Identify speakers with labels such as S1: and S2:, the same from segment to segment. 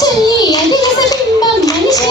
S1: చల్లని ఎదిగ మనిషి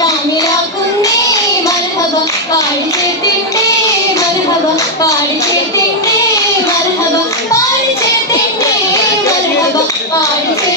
S2: തമിഴാക്കുന്നേ മർഹബ പാടിച്ചേത്തിന്റെ മർഹബ പാടിച്ചേത്തിന്റെ മർഹബ പാടിച്ചേത്തിന്റെ മർഹബ പാടിച്ചേ